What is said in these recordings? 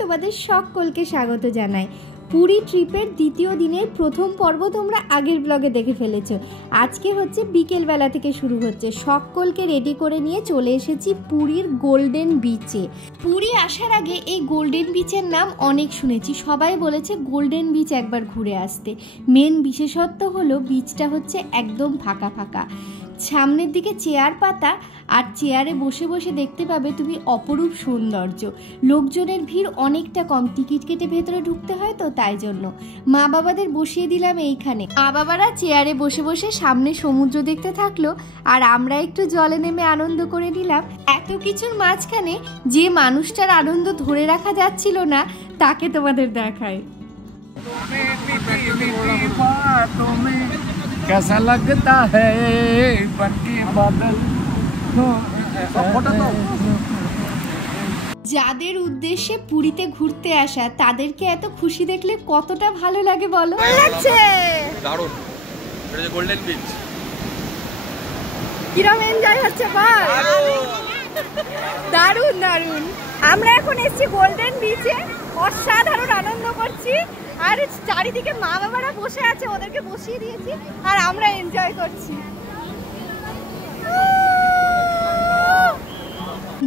তোমাদের সকলকে স্বাগত জানাই। পুরী ট্রিপের দ্বিতীয় দিনের প্রথম পর্ব তোমরা আগের ব্লগে দেখে ফেলেছো। আজকে হচ্ছে বিকেলবেলা থেকে শুরু হচ্ছে। সকলকে রেডি করে নিয়ে চলে এসেছি পুরীর গোল্ডেন বিচে। পুরী আসার আগে এই গোল্ডেন বিচের নাম অনেক শুনেছি, সবাই বলেছে গোল্ডেন বিচ একবার ঘুরে আসতে। মেন বিশেষত্ব হলো বিচটা হচ্ছে একদম ফাঁকা ফাঁকা, সামনের দিকে চেয়ার পাতা, আর চেয়ারে বসে বসে দেখতে পাবে তুমি অপরূপ সৌন্দর্য। লোকজনের ভিড় অনেকটা কম, টিকিট কেটে ভেতরে ঢুকতে হয় তো তাই জন্য। মা বাবাদের বসিয়ে দিলাম এইখানে, মা বাবারা চেয়ারে বসে বসে সামনে সমুদ্র দেখতে থাকলো, আর আমরা একটু জলে নেমে আনন্দ করে নিলাম। এত কিছুর মাঝখানে যে মানুষটার আনন্দ ধরে রাখা যাচ্ছিল না তাকে তোমাদের দেখায়। कैसा लगता है बनके बादल। যাদের উদ্দেশ্যে পুরীতে ঘুরতে আসা তাদেরকে এত খুশি দেখলে কতটা ভালো লাগে বলো। দারুণ, এটা যে গোল্ডেন বিচ, কিরম এনজয় হচ্ছে বল? দারুণ দারুণ। আমরা এখন এসেছি গোল্ডেন বিচে, অসাধারণ আনন্দ করছি, আর চারিদিকে মা বাবারা বসে আছে, ওদেরকে বসিয়ে দিয়েছি আর আমরা এনজয় করছি।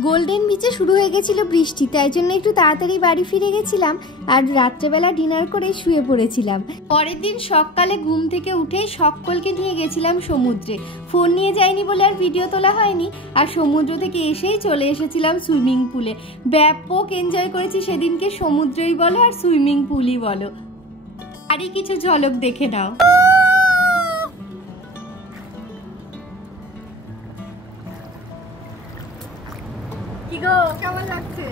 গোল্ডেন বিচে শুরু হয়ে গেছিল বৃষ্টি, তাই জন্য একটু তাড়াতাড়ি বাড়ি ফিরে গেছিলাম আর রাত্রেবেলা ডিনার করে শুয়ে পড়েছিলাম। পরের দিন সকালে ঘুম থেকে উঠেই সকলকে নিয়ে গেছিলাম সমুদ্রে। ফোন নিয়ে যাইনি বলে আর ভিডিও তোলা হয়নি, আর সমুদ্র থেকে এসেই চলে এসেছিলাম সুইমিং পুলে। ব্যাপক এনজয় করেছি সেদিনকে, সমুদ্রই বলো আর সুইমিং পুলই বলো। আরই কিছু ঝলক দেখে নাও। কেমন লাগছে?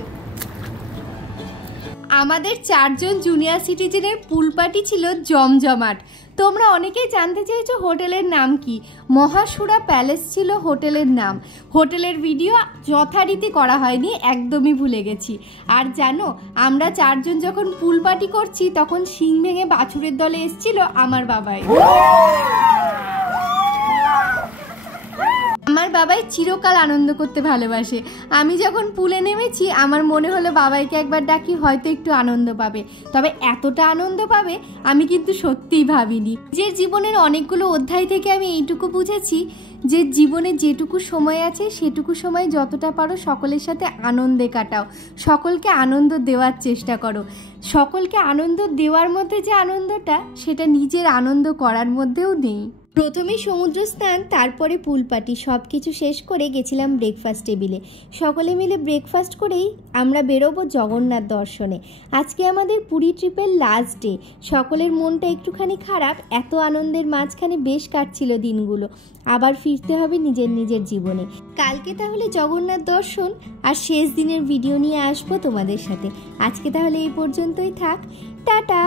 আমাদের 4 জন জুনিয়র সিটিজেনের পুল পার্টি ছিল জমজমাট। তোমরা অনেকেই জানতে চেয়েছো হোটেলের নাম কি। মহাসুরা প্যালেস ছিল হোটেলের নাম। হোটেলের ভিডিও যথারীতি করা হয়নি, একদমই ভুলে গেছি। আর জানো, আমরা 4 জন যখন পুল পার্টি করছি তখন শিং ভেঙে বাছুরের দলে এসেছিল আমার বাবাই। আমার বাবাই চিরকাল আনন্দ করতে ভালোবাসে। আমি যখন পুলে নেমেছি আমার মনে হলো বাবাইকে একবার ডাকি, হয়তো একটু আনন্দ পাবে। তবে এতটা আনন্দ পাবে আমি কিন্তু সত্যিই ভাবিনি। নিজের জীবনের অনেকগুলো অধ্যায় থেকে আমি এইটুকু বুঝেছি যে জীবনে যেটুকু সময় আছে সেটুকু সময় যতটা পারো সকলের সাথে আনন্দে কাটাও, সকলকে আনন্দ দেওয়ার চেষ্টা করো। সকলকে আনন্দ দেওয়ার মধ্যে যে আনন্দটা, সেটা নিজের আনন্দ করার মধ্যেও নেই। প্রথমে সমুদ্র স্নান, তারপরে পুল পার্টি, সব কিছু শেষ করে গেছিলাম ব্রেকফাস্ট টেবিলে। সকলে মিলে ব্রেকফাস্ট করেই আমরা বেরোবো জগন্নাথ দর্শনে। আজকে আমাদের পুরী ট্রিপের লাস্ট ডে। সকলের মনটা একটুখানি খারাপ, এত আনন্দের মাঝখানে বেশ কাটছিল দিনগুলো। আবার ফিরতে হবে নিজের নিজের জীবনে। কালকে তাহলে জগন্নাথ দর্শন আর শেষ দিনের ভিডিও নিয়ে আসবো তোমাদের সাথে। আজকে তাহলে এই পর্যন্তই থাক, টাটা।